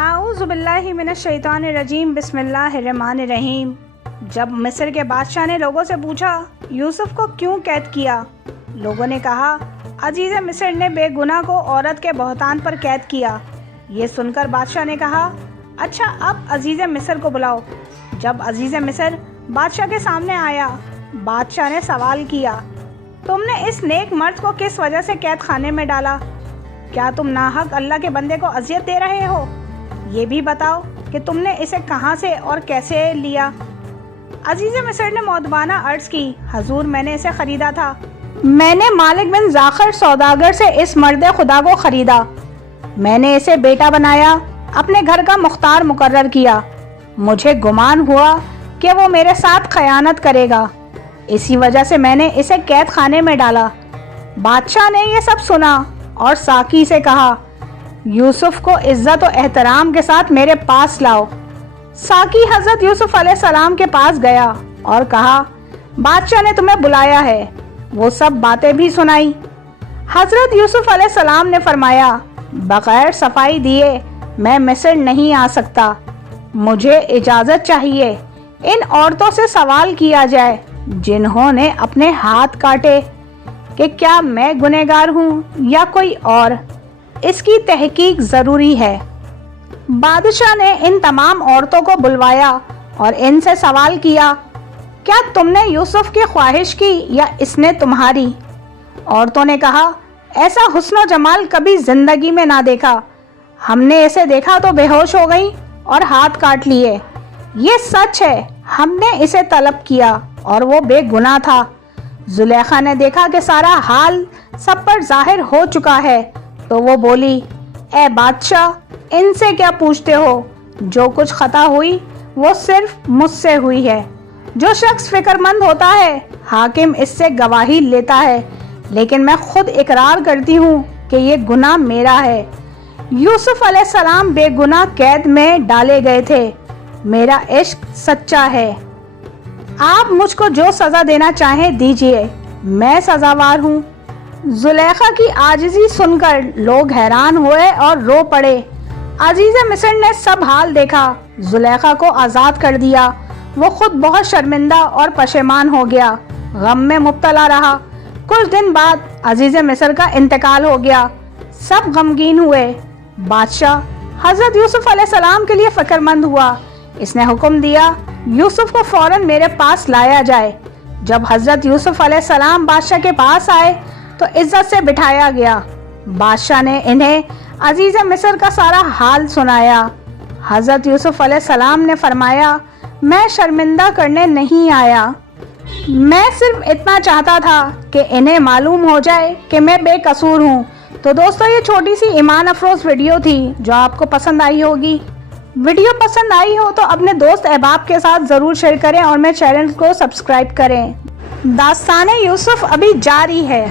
اعوذ باللہ من الشیطان الرجیم بسم اللہ الرحمن الرحیم۔ جب مصر کے بادشاہ نے لوگوں سے پوچھا یوسف کو کیوں قید کیا، لوگوں نے کہا عزیز مصر نے بے گناہ کو عورت کے بہتان پر قید کیا۔ یہ سن کر بادشاہ نے کہا اچھا اب عزیز مصر کو بلاؤ۔ جب عزیز مصر بادشاہ کے سامنے آیا، بادشاہ نے سوال کیا تم نے اس نیک مرد کو کس وجہ سے قید خانے میں ڈالا؟ کیا تم ناحق اللہ کے بندے کو اذیت دے رہے ہو؟ یہ بھی بتاؤ کہ تم نے اسے کہاں سے اور کیسے لیا؟ عزیز مصر نے مؤدبانہ عرض کی حضور میں نے اسے خریدا تھا، میں نے مالک بن زاخر سوداگر سے اس مرد خدا کو خریدا، میں نے اسے بیٹا بنایا، اپنے گھر کا مختار مقرر کیا، مجھے گمان ہوا کہ وہ میرے ساتھ خیانت کرے گا، اسی وجہ سے میں نے اسے قید خانے میں ڈالا۔ بادشاہ نے یہ سب سنا اور ساقی سے کہا یوسف کو عزت و احترام کے ساتھ میرے پاس لاؤ۔ ساقی حضرت یوسف علیہ السلام کے پاس گیا اور کہا بادشاہ نے تمہیں بلایا ہے۔ وہ سب باتیں بھی سنائی۔ حضرت یوسف علیہ السلام نے فرمایا بغیر صفائی دیے میں مصر نہیں آ سکتا، مجھے اجازت چاہیے ان عورتوں سے سوال کیا جائے جنہوں نے اپنے ہاتھ کاٹے کہ کیا میں گنہگار ہوں یا کوئی اور، اس کی تحقیق ضروری ہے۔ بادشاہ نے ان تمام عورتوں کو بلوایا اور ان سے سوال کیا کیا تم نے یوسف کی خواہش کی یا اس نے تمہاری؟ عورتوں نے کہا ایسا حسن و جمال کبھی زندگی میں نہ دیکھا، ہم نے اسے دیکھا تو بے ہوش ہو گئی اور ہاتھ کاٹ لیے۔ یہ سچ ہے ہم نے اسے طلب کیا اور وہ بے گناہ تھا۔ زلیخا نے دیکھا کہ سارا حال سب پر ظاہر ہو چکا ہے تو وہ بولی اے بادشاہ ان سے کیا پوچھتے ہو، جو کچھ خطا ہوئی وہ صرف مجھ سے ہوئی ہے۔ جو شخص فکر مند ہوتا ہے حاکم اس سے گواہی لیتا ہے، لیکن میں خود اقرار کرتی ہوں کہ یہ گناہ میرا ہے۔ یوسف علیہ السلام بے گناہ قید میں ڈالے گئے تھے، میرا عشق سچا ہے، آپ مجھ کو جو سزا دینا چاہیں دیجئے، میں سزاوار ہوں۔ زلیخا کی عاجزی سن کر لوگ حیران ہوئے اور رو پڑے۔ عزیز مصر نے سب حال دیکھا، زلیخا کو آزاد کر دیا۔ وہ خود بہت شرمندہ اور پشیمان ہو گیا، غم میں مبتلا رہا۔ کچھ دن بعد عزیز مصر کا انتقال ہو گیا، سب غمگین ہوئے۔ بادشاہ حضرت یوسف علیہ السلام کے لیے فکر مند ہوا، اس نے حکم دیا یوسف کو فوراً میرے پاس لایا جائے۔ جب حضرت یوسف علیہ السلام بادشاہ کے پاس آئے تو عزت سے بٹھایا گیا۔ بادشاہ نے انہیں عزیز مصر کا سارا حال سنایا۔ حضرت یوسف علیہ السلام نے فرمایا میں شرمندہ کرنے نہیں آیا، میں صرف اتنا چاہتا تھا کہ انہیں معلوم ہو جائے کہ میں بے قصور ہوں۔ تو دوستو یہ چھوٹی سی ایمان افروز ویڈیو تھی جو آپ کو پسند آئی ہوگی۔ ویڈیو پسند آئی ہو تو اپنے دوست احباب کے ساتھ ضرور شیئر کریں اور میرے چینل کو سبسکرائب کریں۔ داستان یوسف ابھی جاری ہے۔